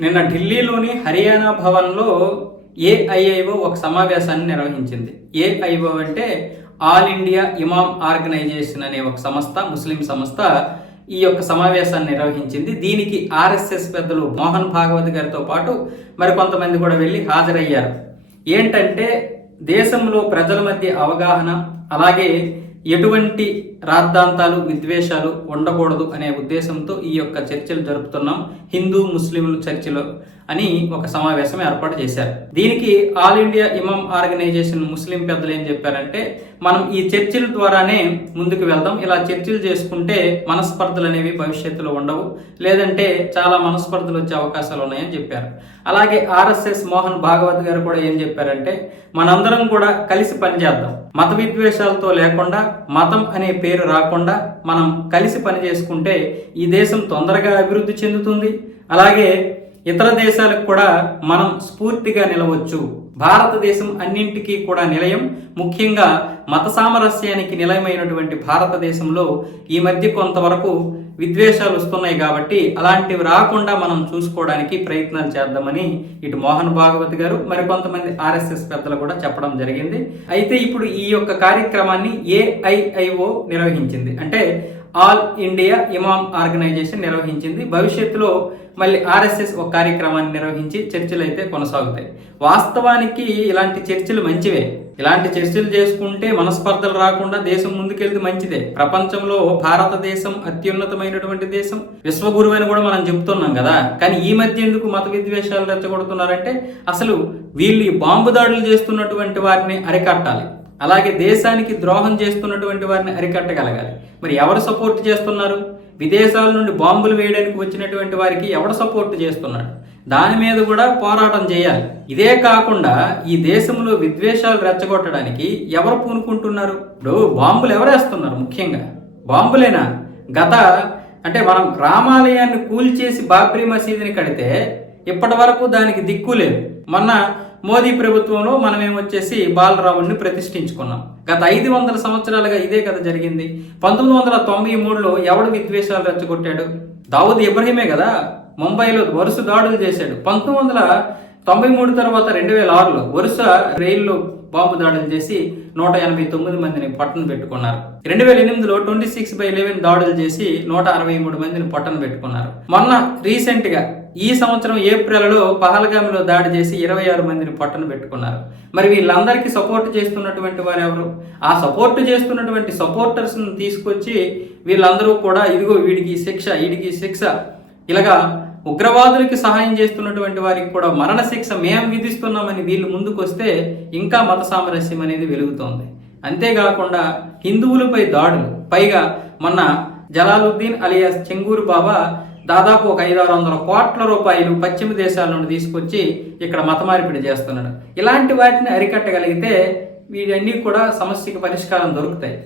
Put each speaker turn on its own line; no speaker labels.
నిన్న ఢిల్లీలోని హర్యానా భవన్లో ఏఐఐఓ ఒక సమావేశాన్ని నిర్వహించింది. ఏఐఓ అంటే ఆల్ ఇండియా ఇమామ్ ఆర్గనైజేషన్ అనే ఒక సంస్థ ముస్లిం సంస్థ ఈ యొక్క సమావేశాన్ని నిర్వహించింది. దీనికి ఆర్ఎస్ఎస్ పెద్దలు మోహన్ భాగవత్ గారితో పాటు మరికొంతమంది కూడా వెళ్ళి హాజరయ్యారు. ఏంటంటే దేశంలో ప్రజల మధ్య అవగాహన అలాగే ఎటువంటి రాద్ధాంతాలు విద్వేషాలు ఉండకూడదు అనే ఉద్దేశంతో ఈ యొక్క చర్చలు జరుపుతున్నాం. హిందూ ముస్లింలు చర్చిలో అని ఒక సమావేశం ఏర్పాటు చేశారు. దీనికి ఆల్ ఇండియా ఇమాం ఆర్గనైజేషన్ ముస్లిం పెద్దలు ఏం చెప్పారంటే మనం ఈ చర్చిల ద్వారానే ముందుకు వెళ్దాం. ఇలా చర్చలు చేసుకుంటే మనస్పర్ధలు అనేవి భవిష్యత్తులో ఉండవు. లేదంటే చాలా మనస్పర్ధలు వచ్చే అవకాశాలు ఉన్నాయని చెప్పారు. అలాగే ఆర్ఎస్ఎస్ మోహన్ భాగవత్ గారు కూడా ఏం చెప్పారంటే మనందరం కూడా కలిసి పనిచేద్దాం. మత విద్వేషాలతో లేకుండా మతం అనే పేరు రాకుండా మనం కలిసి పని చేసుకుంటే ఈ దేశం తొందరగా అభివృద్ధి చెందుతుంది. అలాగే ఇతర దేశాలకు కూడా మనం స్ఫూర్తిగా నిలవచ్చు. భారతదేశం అన్నింటికీ కూడా నిలయం. ముఖ్యంగా మత సామరస్యానికి నిలయమైనటువంటి భారతదేశంలో ఈ మధ్య కొంతవరకు విద్వేషాలు వస్తున్నాయి కాబట్టి అలాంటివి రాకుండా మనం చూసుకోవడానికి ప్రయత్నాలు చేద్దామని ఇటు మోహన్ భాగవత్ గారు మరికొంతమంది ఆర్ఎస్ఎస్ పెద్దలు కూడా చెప్పడం జరిగింది. అయితే ఇప్పుడు ఈ యొక్క కార్యక్రమాన్ని ఏఐఐఓ నిర్వహించింది. అంటే ఆల్ ఇండియా ఇమాం ఆర్గనైజేషన్ నిర్వహించింది. భవిష్యత్తులో మళ్ళీ ఆర్ఎస్ఎస్ ఒక కార్యక్రమాన్ని నిర్వహించి చర్చలు అయితే కొనసాగుతాయి. వాస్తవానికి ఇలాంటి చర్చలు మంచివే. ఇలాంటి చర్చలు చేసుకుంటే మనస్పర్ధలు రాకుండా దేశం ముందుకెళ్తే మంచిదే. ప్రపంచంలో భారతదేశం అత్యున్నతమైనటువంటి దేశం. విశ్వగురువు అని కూడా మనం చెప్తున్నాం కదా. కానీ ఈ మధ్య ఎందుకు మత విద్వేషాలు రెచ్చగొడుతున్నారంటే అసలు వీళ్ళు ఈ బాంబు దాడులు చేస్తున్నటువంటి వారిని అరికట్టాలి. అలాగే దేశానికి ద్రోహం చేస్తున్నటువంటి వారిని అరికట్టగలగాలి. మరి ఎవరు సపోర్ట్ చేస్తున్నారు? విదేశాల నుండి బాంబులు వేయడానికి వచ్చినటువంటి వారికి ఎవడ సపోర్ట్ చేస్తున్నాడు? దాని మీద కూడా పోరాటం చేయాలి. ఇదే కాకుండా ఈ దేశంలో విద్వేషాలు రెచ్చగొట్టడానికి ఎవరు పూనుకుంటున్నారు? ఇప్పుడు బాంబులు ఎవరేస్తున్నారు ముఖ్యంగా? బాంబులేనా? గత అంటే మనం రామాలయాన్ని కూల్చేసి బాబ్రీ మసీదుని కడితే ఇప్పటి వరకు దానికి దిక్కు లేదు. మొన్న మోదీ ప్రభుత్వంలో మనమేం వచ్చేసి బాలరాముడిని ప్రతిష్ఠించుకున్నాం. గత ఐదు వందల సంవత్సరాలుగా ఇదే కథ జరిగింది. పంతొమ్మిది వందల తొంభై మూడులో ఎవడు విద్వేషాలు రెచ్చగొట్టాడు? దావుద్ ఇబ్రహీమే కదా? ముంబైలో వరుస దాడులు చేశాడు. పంతొమ్మిది వందల తొంభై మూడు తర్వాత రెండు వేల ఆరులో వరుస రైల్లో బాంబు దాడులు చేసి నూట ఎనభై తొమ్మిది మందిని పట్టణ పెట్టుకున్నారు. రెండు వేల ఎనిమిదిలో ట్వంటీ సిక్స్ బై లెవెన్ దాడులు చేసి నూట అరవై మూడు మందిని పట్టణ పెట్టుకున్నారు. మొన్న రీసెంట్గా ఈ సంవత్సరం ఏప్రిల్లో పహల్గామిలో దాడి చేసి ఇరవై ఆరు మందిని పట్టణ పెట్టుకున్నారు. మరి వీళ్ళందరికీ సపోర్ట్ చేస్తున్నటువంటి వారు ఎవరు? ఆ సపోర్ట్ చేస్తున్నటువంటి సపోర్టర్స్ని తీసుకొచ్చి వీళ్ళందరూ కూడా ఇదిగో వీడికి శిక్ష వీడికి శిక్ష. ఇలాగా ఉగ్రవాదులకి సహాయం చేస్తున్నటువంటి వారికి కూడా మరణశిక్ష మేము విధిస్తున్నామని వీళ్ళు ముందుకొస్తే ఇంకా మత సామరస్యం అనేది వెలుగుతోంది. అంతేకాకుండా హిందువులపై దాడులు. పైగా మొన్న జలాలుద్దీన్ అలియాస్ చెంగూరు బాబా దాదాపు ఒక ఐదు ఆరు వందల కోట్ల రూపాయలు పశ్చిమ దేశాల నుండి తీసుకొచ్చి ఇక్కడ మత మార్పిడి చేస్తున్నాడు. ఇలాంటి వాటిని అరికట్టగలిగితే వీటన్నీ కూడా సమస్యకి పరిష్కారం దొరుకుతాయి.